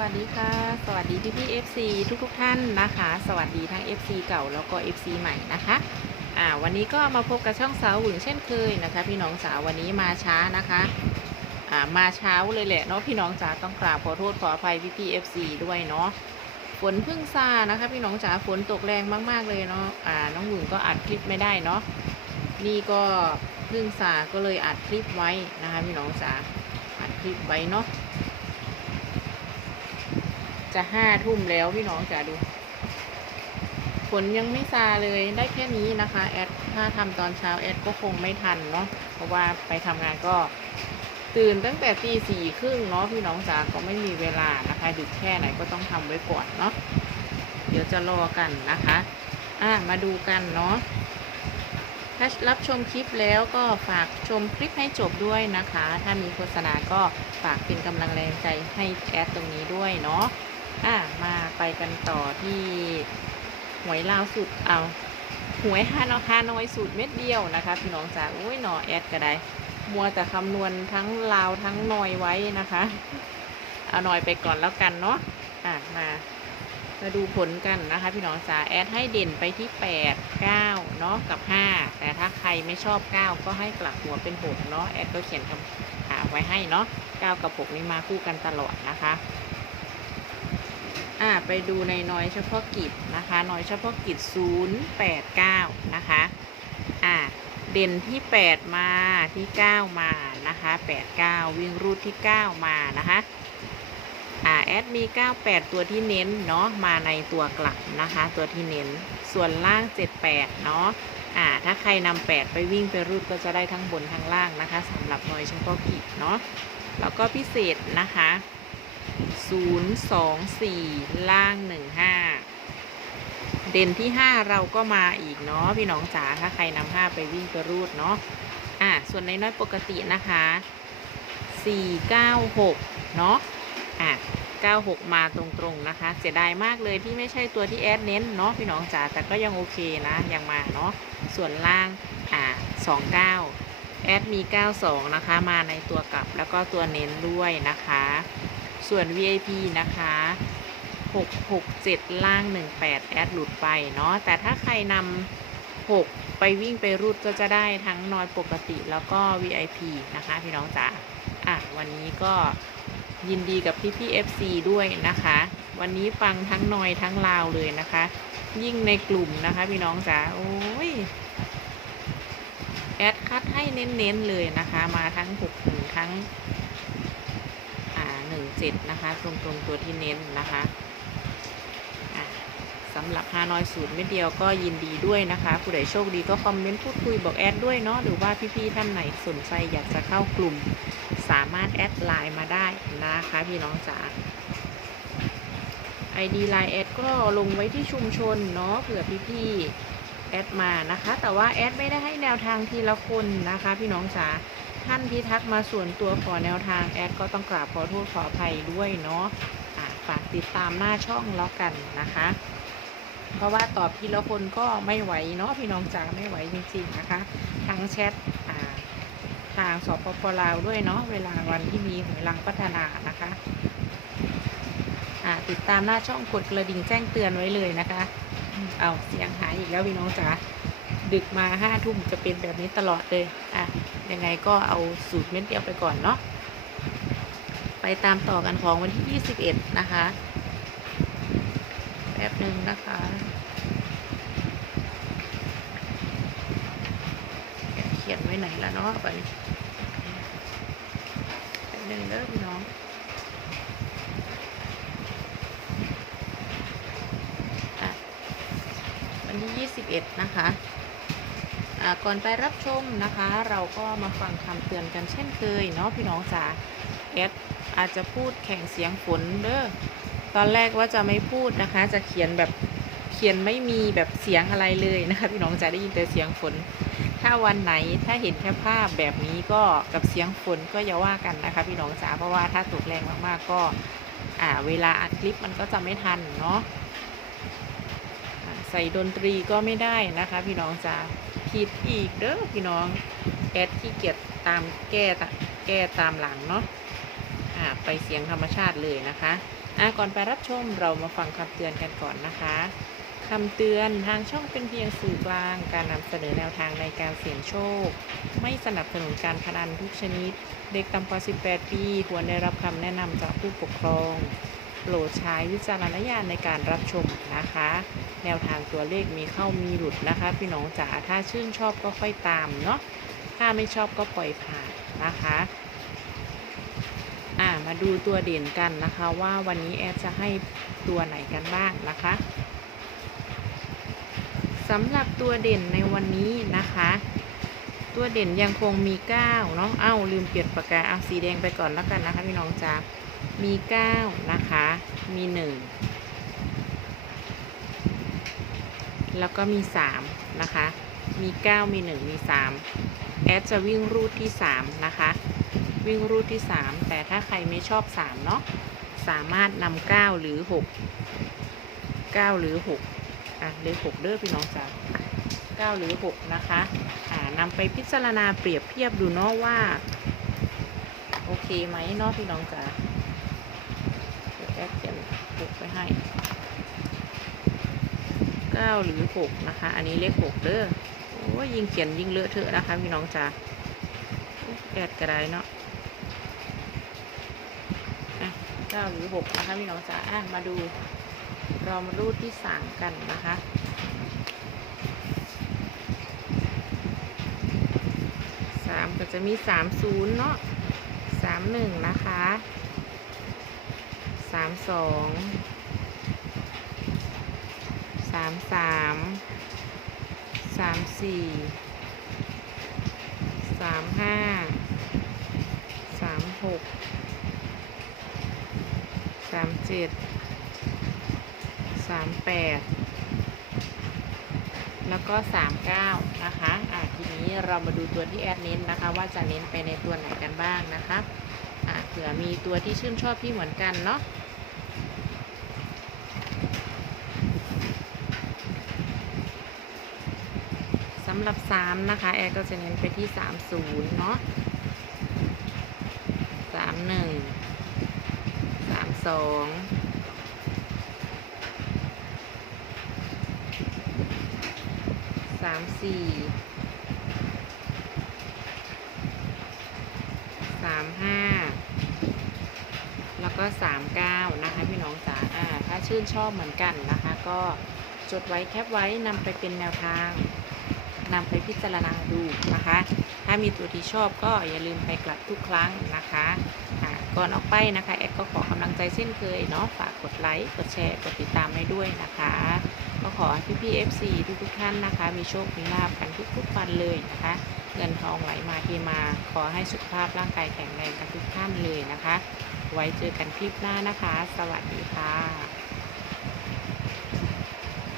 วัสดีค่ะ สวัสดีพี่พี่ๆ FC ทุกทุกท่านนะคะ สวัสดีทั้ง FC เก่าแล้วก็ FC ใหม่นะคะอ่าวันนี้ก็มาพบกับช่องสาวหวึงเช่นเคยนะคะ พี่น้องสาววันนี้มาช้านะคะอ่ามาเช้าเลยแหละเนาะพี่น้องจ๋าต้องกราบขอโทษขออภัยพี่พี่ๆ FC ด้วยเนาะฝนพิ่งซานะคะ พี่น้องจ๋าฝนตกแรงมากๆเลยเนาะอ่าน้องหวึงก็อัดคลิปไม่ได้เนาะนี่ก็พิ่งซาก็เลยอัดคลิปไว้นะคะ พี่น้องจ๋าอัดคลิปไว้เนาะ จะห้าทุ่มแล้วพี่น้องจ๋าดูฝนยังไม่ซาเลยได้แค่นี้นะคะ แอดถ้าทำตอนเช้าแอดก็คงไม่ทันเนาะเพราะว่าไปทำงานก็ตื่นตั้งแต่ตีสี่ครึ่งเนาะพี่น้องจ๋าก็ไม่มีเวลานะคะ ดึกแค่ไหนก็ต้องทำไว้ก่อนเนาะเดี๋ยวจะรอกันนะคะ อะมาดูกันเนาะถ้ารับชมคลิปแล้วก็ฝากชมคลิปให้จบด้วยนะคะ ถ้ามีโฆษณาก็ฝากเป็นกำลังแรงใจให้แอดตรงนี้ด้วยเนาะ อะมาไปกันต่อที่หวยลาวสุดเอาหวยฮานอฮานอยสูตรเม็ดเดียวนะคะพี่น้องจ๋าโอ้ยหนอแอดก็ได้ มัวแต่คำนวณทั้งลาวทั้งนอยไว้นะคะ เอาหน่อยไปก่อนแล้วกันเนาะอะมามาดูผลกันนะคะ พี่น้องจ๋าแอดให้เด่นไปที่ 8 9เนาะกับ 5 แต่ถ้าใครไม่ชอบ 9 ก็ให้กลับหัวเป็น6เนาะแอดก็เขียนคำหาไว้ให้เนาะ9กับ 6 นี่มาคู่กันตลอดนะคะ อ่าไปดูในน้อยเฉพาะกิจนะคะน้อยเฉพาะกิจ 089 นะคะอ่าเด่นที่ 8 มาที่ 9 มานะคะ89 วิ่งรูดที่ 9 มานะคะอ่าแอดมี 98 ตัวที่เน้นเนาะมาในตัวกลับนะคะตัวที่เน้นส่วนล่าง 78 เนาะอ่าถ้าใครนำ8 ไปวิ่งไปรูดก็จะได้ทั้งบนทั้งล่างนะคะสำหรับน้อยเฉพาะกิจเนาะแล้วก็พิเศษนะคะ 024 ล่าง 15 เด่นที่ 5 เราก็มาอีกเนาะพี่น้องจ๋าถ้าใครนำ5ไปวิ่งไปรูดเนาะอะส่วนในน้อยปกตินะคะ 496 เนาะอะ96 มาตรงๆนะคะ เสียดายมากเลยที่ไม่ใช่ตัวที่แอดเน้นเนาะพี่น้องจ๋าแต่ก็ยังโอเคนะ ยังมาเนาะส่วนล่างอะ29 แอดมี 92 นะคะ มาในตัวกลับแล้วก็ตัวเน้นด้วยนะคะ ส่วน VIP นะคะ 667 ล่าง 18 แอดหลุดไปเนาะ แต่ถ้าใครนำ6 ไปวิ่งไปรูดก็จะได้ทั้งนอยปกติแล้วก็ VIP นะคะพี่น้องจ๋า อะ วันนี้ก็ยินดีกับพี่พี่ FC ด้วยนะคะ วันนี้ฟังทั้งนอยทั้งลาวเลยนะคะ ยิ่งในกลุ่มนะคะพี่น้องจ๋า โอ้ยแอดคัดให้เน้นๆเลยนะคะ มาทั้ง6ถึงทั้ง เจ็ดนะคะตรงๆตัวที่เน้นนะคะสำหรับฮานอยสูตรไม่เดียวก็ยินดีด้วยนะคะ ผู้ใดโชคดีก็คอมเมนต์พูดคุยบอกแอดด้วยเนาะหรือว่าพี่ๆท่านไหนสนใจอยากจะเข้ากลุ่ม สามารถแอดไลน์มาได้นะคะพี่น้องจ๋า ID ไลน์แอดก็ลงไว้ที่ชุมชนเนาะเผื่อพี่ๆแอดมานะคะ แต่ว่าแอดไม่ได้ให้แนวทางทีละคนนะคะ พี่น้องจ๋า ท่านที่ทักมาส่วนตัวขอแนวทางแอดก็ต้องกราบขอโทษขออภัยด้วยเนาะฝากติดตามหน้าช่องแล้วกันนะคะ เพราะว่าตอบทีละคนก็ไม่ไหวเนาะพี่น้องจ๋าไม่ไหวจริงๆนะคะ ทั้งแชทอ่าทางสปปลาวด้วยเนาะเวลาวันที่มีหวยลังพัฒนานะคะอ่าติดตามหน้าช่องกดกระดิ่งแจ้งเตือนไว้เลยนะคะ เอาเสียงหายอีกแล้วพี่น้องจ๋า ดึกมาห้าทุ่มจะเป็นแบบนี้ตลอดเลย อะ ยังไงก็เอาสูตรเม็ดเดียวไปก่อนเนาะ ไปตามต่อกันของวันที่ 21 นะคะ แป๊บหนึ่งนะคะเขียนไว้ไหนละเนาะไปแป๊บหนึ่งเด้อพี่น้องอะวันที่ 21 นะคะ ก่อนไปรับชมนะคะ เราก็มาฟังคำเตือนกันเช่นเคยเนาะพี่น้องจ๋าแอดอาจจะพูดแข่งเสียงฝนเด้อตอนแรกว่าจะไม่พูดนะคะ จะเขียนแบบเขียนไม่มีแบบเสียงอะไรเลยนะคะ พี่น้องจะได้ยินแต่เสียงฝน ถ้าวันไหนถ้าเห็นแค่ภาพแบบนี้ก็กับเสียงฝนก็อย่าว่ากันนะคะ พี่น้องจ๋าเพราะว่าถ้าตกแรงมากๆก็อ่าเวลาอัดคลิปมันก็จะไม่ทันเนาะใส่ดนตรีก็ไม่ได้นะคะ พี่น้องจ๋า ผิดอีกเด้อพี่น้องแอดขี้เกียจตามแก้แก้ตามหลังเนาะอ่าไปเสียงธรรมชาติเลยนะคะอะก่อนไปรับชมเรามาฟังคำเตือนกันก่อนนะคะคำเตือนทางช่องเป็นเพียงสื่อกลาง การนำเสนอแนวทางในการเสี่ยงโชค ไม่สนับสนุนการพนันทุกชนิด เด็กต่ำกว่า 18 ปีควรได้รับคำแนะนำจากผู้ปกครอง โปรดใช้วิจารณญาณในการรับชมนะคะ แนวทางตัวเลขมีเข้ามีหลุดนะคะ พี่น้องจ๋าถ้าชื่นชอบก็ค่อยตามเนาะถ้าไม่ชอบก็ปล่อยผ่านนะคะอ่ามาดูตัวเด่นกันนะคะว่าวันนี้แอดจะให้ตัวไหนกันบ้างนะคะสำหรับตัวเด่นในวันนี้นะคะ ตัวเด่นยังคงมี9เนาะเอ้าลืมเปลี่ยนปากกาเอาสีแดงไปก่อนแล้วกันนะคะพี่น้องจ๋ามี9นะคะ มี1แล้วก็มี3นะคะ มี9มี1มี3แอดจะวิ่งรูดที่3นะคะ วิ่งรูดที่3แต่ถ้าใครไม่ชอบ3เนาะสามารถนำ9หรือ6 9หรือ6อะเลข6เด้อพี่น้องจ๋า9หรือ6นะคะ นำไปพิจารณาเปรียบเทียบดูเนาะว่า โอเคไหมเนาะพี่น้องจ๋าเดี๋ยวแอดเขียน6ไปให้9หรือ6นะคะ อันนี้เลข6เด้อโอ้ยยิ่งเขียนยิ่งเลอะเทอะนะคะพี่น้องจ๋าแอดกระไดเนาะอะ9หรือ6นะคะพี่น้องจ๋าอะมาดูเรามารูดที่3กันนะคะ สาม ก็จะมีสามศูนย์เนาะสามหนึ่งนะคะสามสองสามสามสามสี่สามห้าสามหกสามเจ็ดสามแปด แล้วก็ 39 นะคะอะทีนี้เรามาดูตัวที่แอดเน้นนะคะ ว่าจะเน้นไปในตัวไหนกันบ้างนะคะอะเผื่อมีตัวที่ชื่นชอบที่เหมือนกันเนาะสำหรับ 3 นะคะ แอดก็จะเน้นไปที่ 30 เนาะ31 32ามสี่สามห้าแล้วก็สามเก้านะคะพี่น้องจ๋าอ่าถ้าชื่นชอบเหมือนกันนะคะ ก็จดไว้แคปไว้นำไปเป็นแนวทางนำไปพิจารณาดูนะคะ ถ้ามีตัวที่ชอบก็อย่าลืมไปกลับทุกครั้งนะคะก่อนออกไปนะคะแอดก็ขอกำลังใจเช่นเคยเนาะฝากกดไลค์กดแชร์กดติดตามให้ด้วยนะคะ ให้พี่พี่ FC ทุกทุกท่านนะคะ มีโชค มีลาบกันทุกทุกวันเลยนะคะ เงินทองไหลมาเทมา ขอให้สุขภาพร่างกายแข็งแรงกันทุกท่านเลยนะคะ ไว้เจอกันคลิปหน้านะคะ สวัสดีค่ะ